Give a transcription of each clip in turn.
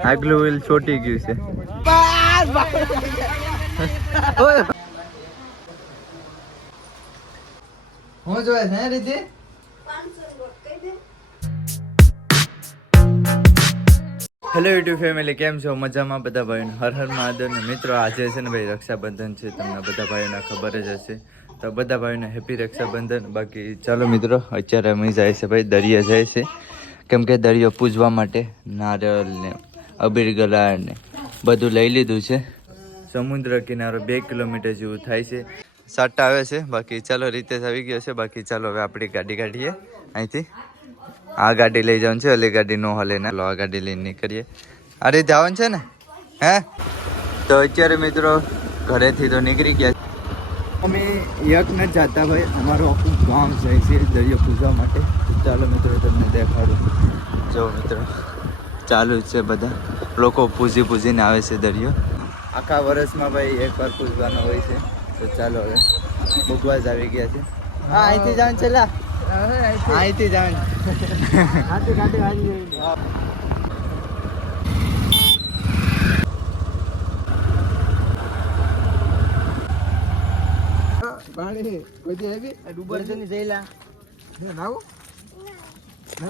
આગલું વ્હીલ છોટી ગયું છે. હું જોયે છે રીતિ હેલો યુટ્યુબ ફેમિલી કેમ છો? મજામાં બધા ભાઈઓને? હર હર મહાદેવ ને મિત્રો આજે છે ને ભાઈ રક્ષાબંધન છે. તમને બધા ભાઈઓને ખબર જ હશે. તો બધા ભાઈઓને હેપી રક્ષાબંધન. બાકી ચાલો મિત્રો અત્યારે અમે જાય છે ભાઈ દરિયા જાય છે. કેમ કે દરિયો પૂજવા માટે નારિયલ ને અબીર ગલા ને બધું લઈ લીધું છે. સમુદ્ર કિનારો બે કિલોમીટર જેવું થાય છે. સાટા આવે છે. બાકી ચાલો રીતે આવી ગયો છે. બાકી ચાલો હવે આપણી ગાડી કાઢીએ. અહીંથી. આ ગાડી લઈ જવાનું છે. ઓલી ગાડી નો હલે ને. આ ગાડી લઈને નીકળીએ. આ રીતે આવવાનું છે ને? હે? તો અત્યારે મિત્રો ઘરેથી તો નીકળી ગયા. અમે ન જાતા ભાઈ અમારું આખું ગામ જાય છે દરિયો પૂજવા માટે. ચાલો મિત્રો તમને દેખાડું. જો મિત્રો ચાલુ જ છે બધા. લોકો પૂજી પૂજીને આવે છે દરિયો. આખા વર્ષમાં ભાઈ એકવાર પૂજવાનો હોય છે. તો ચાલો હવે ભૂગવા આવી ગયા છે. હા અહીંથી જવાનું છે લા. અહીંથી જવાનું.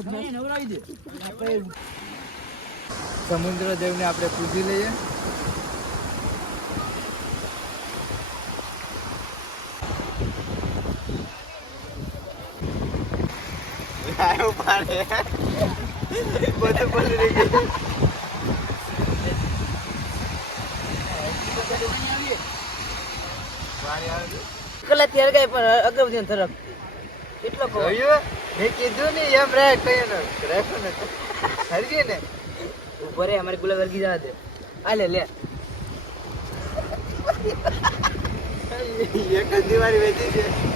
સમુદ્ર દેવને આપણે પૂજી લઈએ. કલા ત્યારે કઈ પણ તરફ એટલો કહો. મેં કીધું ને એમ રહે કઈ રહેશો ને. હરજી ને? ઊભો રે અમારે ગુલાબ વર્ગી જવા દે. આ લે એક જ દિવાળી વેચી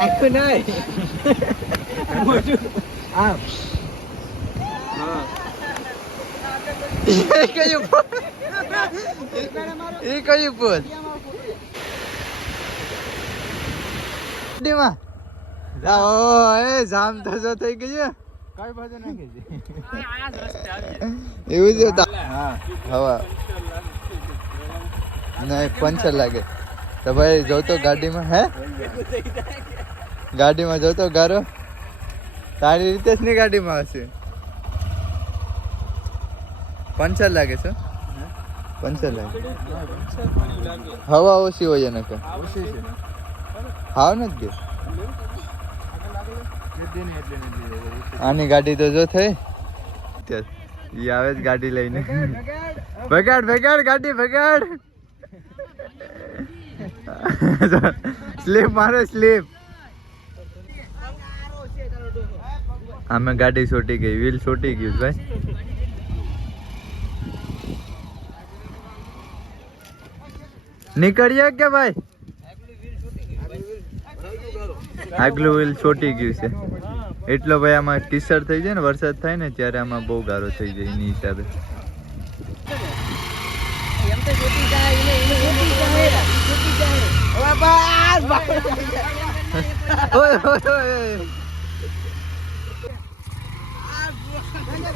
આખું નહીં આમ એ એ કયું પોત ડીમાં એ જામ થઈ ગયું એવું જ હા હવા પંચર લાગે તો ભાઈ જોતો ગાડીમાં હે ગાડીમાં જતો ગારો. તારી રીતે જ ની ગાડીમાં હશે. પંચર લાગે છે? પંચર લાગે. હવા ઓછી હોય એને કે હાવ નથી ગયો આની ગાડી તો જો થઈ. ઈ આવે જ ગાડી લઈને. ભગાડ ભગાડ, ગાડી ભગાડ. સ્લીપ મારે સ્લીપ આમે ગાડી છોટી ગઈ વ્હીલ છોટી ગયું ભાઈ. નીકળીએ કે ભાઈ? આગલું વ્હીલ છોટી ગયું છે. એટલો ભાઈ આમાં કિસર થઈ જાય ને વરસાદ થાય ને ત્યારે આમાં બહુ ગારો થઈ જાય એની હિસાબે. ઓય ઓય ઓય.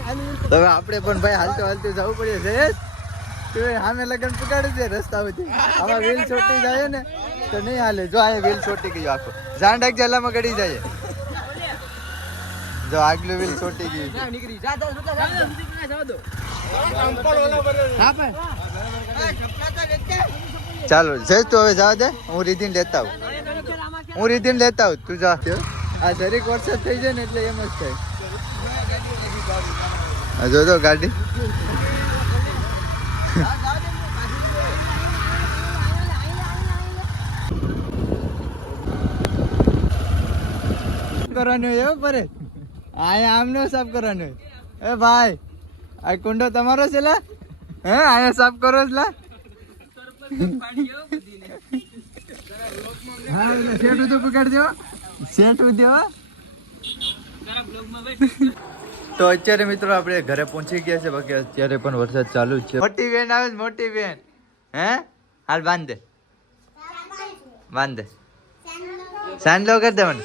હવે આપણે પણ ભાઈ હાલતું હાલતું જવું પડે છે તું સામે લગન પુગાડી દે રસ્તા બધી આમાં વ્હીલ છોટી જાય ને તો નહીં હાલે. જો આ વ્હીલ છોટી ગયું આખો. એક જલામાં ગડી જાય જો આગલું વ્હીલ છોટી ગયું. નીકળી. જા જા જા જા. દો. ચાલો જય તું હવે જવા દે. હું રીધિન લેતા આવું. હું રીધિન લેતા આવું. તું જા. આ દરેક વરસાદ થઈ જાય ને એટલે એમ જ થાય. જો તો ગાડી. કરવાનું હોય હો પરે આયા આમનો સાફ કરવાનું હોય એ ભાઈ, આ કુંડો તમારો છે, લા? હે સાફ કરો છે, લા? શેઠ ઉદ્યો તો અત્યારે મિત્રો આપણે ઘરે પહોંચી ગયા છે બાકી અત્યારે પણ વરસાદ ચાલુ છે. મોટી બેન આવે મોટી બેન. હે? હાલ બાંધ. દે બાંધ. દે સાંડલો કરી દે મને.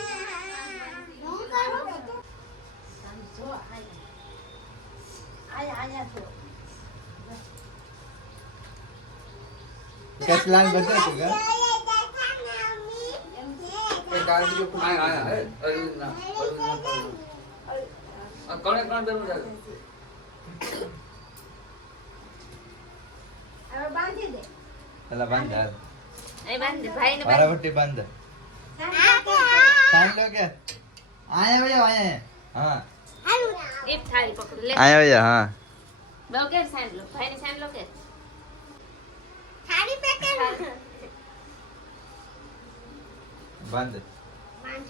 કેટલા બધા છે ગા ગાડી જો આય આય અરુણ ના અરુણ. ના કણે કણ બેરું જાય બાંધી બાંધ એ બાંધ ભાઈ ને બરાબર બાંધ. સાંભળો કે? આયા થાળી પકડ લે. કે સાંભળો? ભાઈ કે? થાળી પકડ બાંધ. બાંધ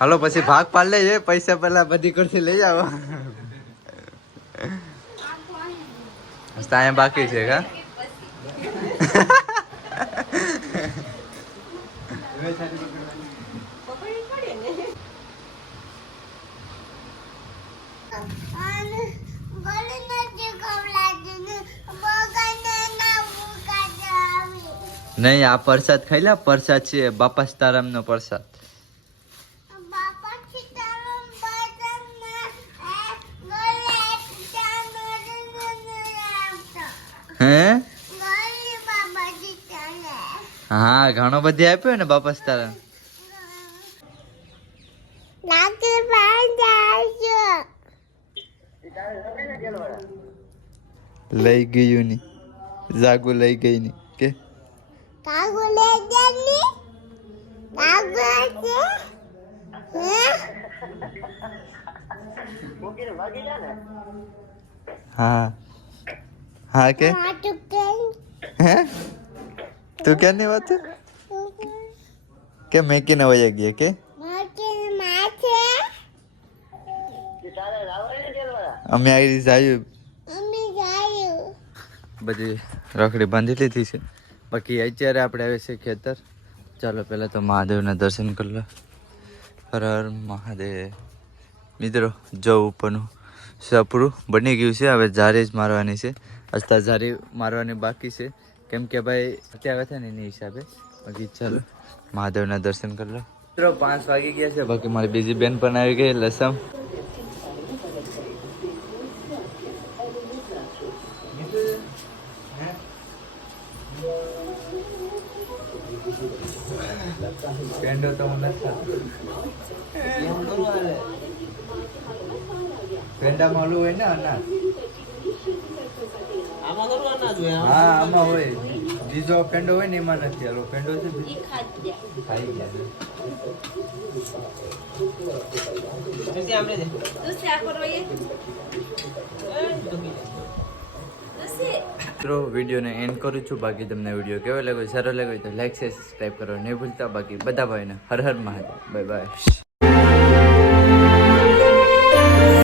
હાલો, પછી ભાગ પાડ લેજે. પૈસા પેલા બધી કરતી લઈ આવો. અહીંયા બાકી છે, કા? નહીં આ પ્રસાદ ખાઈ લે પ્રસાદ છે બાપા સીતારામ નો પ્રસાદ. હે? હા ઘણો બધી આપ્યો ને બાપસ તારા. લઈ ગયું ની. જાગુ લઈ ગઈ ની. કે? હા? હા. કે? હે? તું ક્યારની વાત વાત કે મેકીને વયા ગયા કે? અમે આવી રીતે આવ્યું. બધી રખડી બાંધી લીધી છે. બાકી અત્યારે આપણે આવે છે ખેતર. ચાલો પહેલાં તો મહાદેવના દર્શન કરી લો. હર હર મહાદેવ. મિત્રો જો ઉપરનું સપરું બની ગયું છે. હવે જારી જ મારવાની છે. હજતા જારી મારવાની બાકી છે. કેમ કે ભાઈ અત્યારે થાય ને એની હિસાબે. બાકી ચાલો મહાદેવના દર્શન કરી લો. મિત્રો પાંચ વાગી ગયા છે. બાકી મારી બીજી બેન પણ આવી ગઈ લસમ. પેંડો તો હું નથી પેંડામાં ઓલું હોય ને અનાજ હા આમાં હોય. બીજો પેંડો હોય ને એમાં નથી આલો પેંડો છે. ખાઈ ગયા વિડીયોને એન્ડ કરું છું. બાકી તમને વીડિયો કેવો લાગ્યો સારો લાગ્યો તો લાઈક છે સબસ્ક્રાઈબ કરો નહીં ભૂલતા. બાકી બધા ભાઈને હર હર મહાદેવ. Bye bye